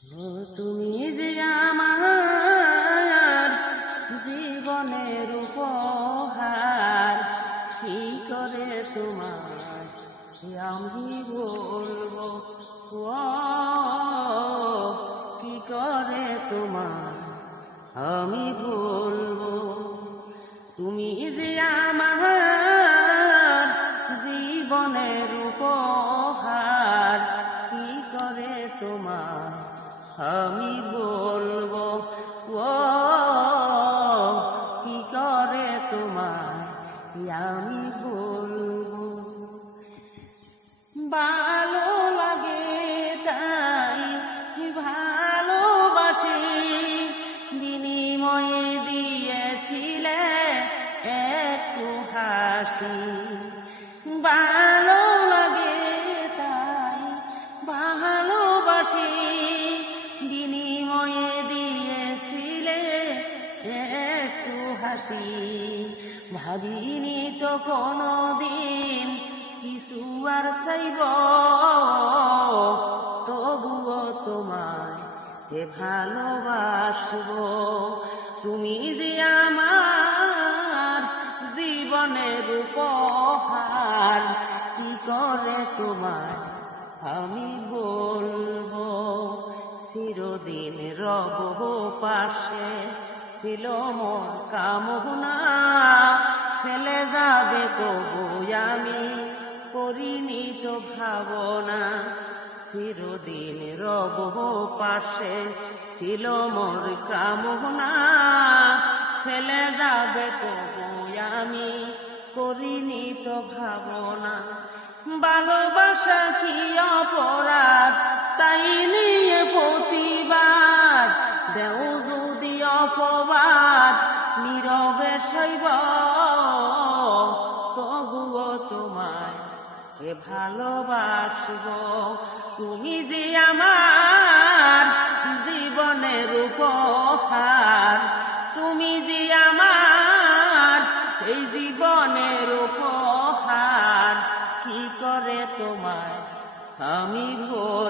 ও তুমি যে আমার জীবনের উপহার, কি করে তোমার আমি বলবো, ও কি করে তোমার আমি বলবো। তুমি যে আমার জীবনের উপহার, কি করে তোমার আমি বলবো, ও কি করে তোমার আমি বলবো। ভালো লাগে তাই ভালোবাসি, বিনিময়ে দিয়েছিলে একটু হাসি। ভালো লাগে তাই ভালোবাসি, বিনিময়ে দিয়েছিলে একটু হাসি। ভাবিনি তো কোনদিন কিছু আর চাইব, তবুও তোমায় যে ভালোবাসবো। তুমি যে আমার জীবনের উপহার, কি করে তোমায় আমি বলবো। চিরদিন রব পাশে, ছিল মোর কামনা, ছেলে যাবে তবু আমি করিনি তো ভাবনা। চিরদিন রব পাশে, ছিল মোর কামনা, ছেলে যাবে তবু আমি করিনি তো ভাবনা। ভালোবাসা কি অপরাধ, তাই নিয়ে প্রতিবাদ, দেও যদি অপবাদ, নীরবে সইব, তবুও তোমায় ভালোবাসবো। তুমি যে আমার জীবনের উপহার, তুমি যে আমার এই জীবনের উপহার, কি করে তোমায় আমি বলবো।